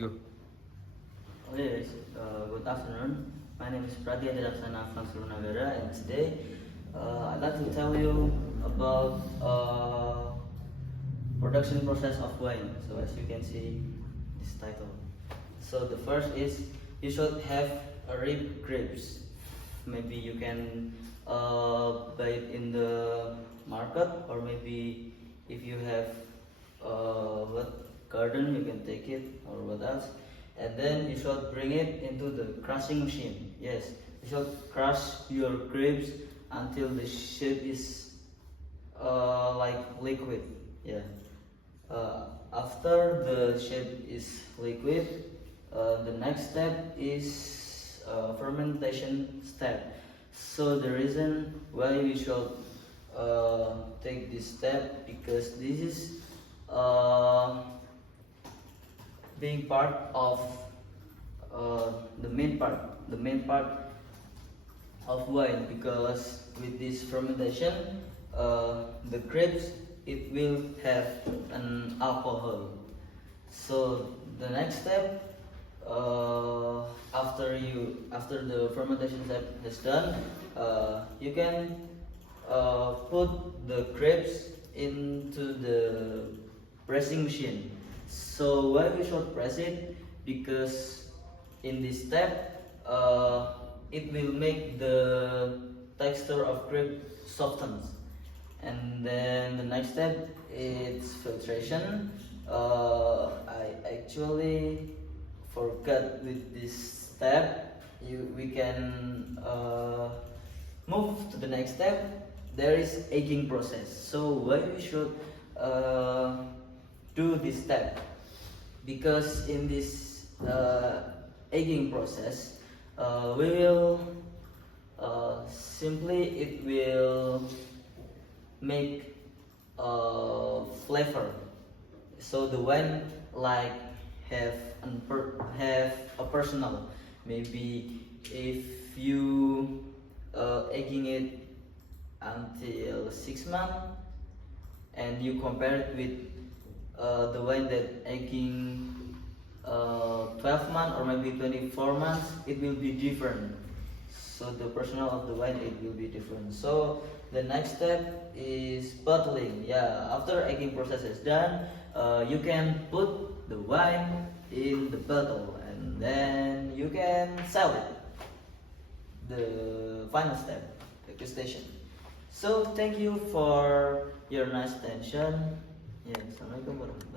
You. Okay, good afternoon. My name is Pradya Dilaksana Nagara, and today I'd like to tell you about production process of wine. So as you can see, this title. So the first is you should have a rib grapes. Maybe you can buy it in the market, or maybe if you have what garden, you can take it, or what else. And then you should bring it into the crushing machine. Yes, you should crush your grapes until the shape is like liquid. Yeah. After the shape is liquid, the next step is fermentation step. So the reason why we should take this step, because this is being part of the main part of wine, because with this fermentation the grapes, it will have an alcohol. So the next step, after the fermentation step is done, you can put the grapes into the pressing machine. So why we should press it? Because in this step, it will make the texture of grape softens. And then the next step is filtration. I actually forgot with this step. We can move to the next step. There is aging process. So why we should do this step? Because in this aging process, we will simply, it will make flavor. So the wine like have have a personal. Maybe if you aging it until 6 months, and you compare it with the wine that aging 12 months or maybe 24 months, it will be different. So the personal of the wine, it will be different. So the next step is bottling. Yeah, after aging process is done, you can put the wine in the bottle, and then you can sell it. The final step, degustation. So thank you for your nice attention. Yeah, assalamualaikum warahmatullahi wabarakatuh.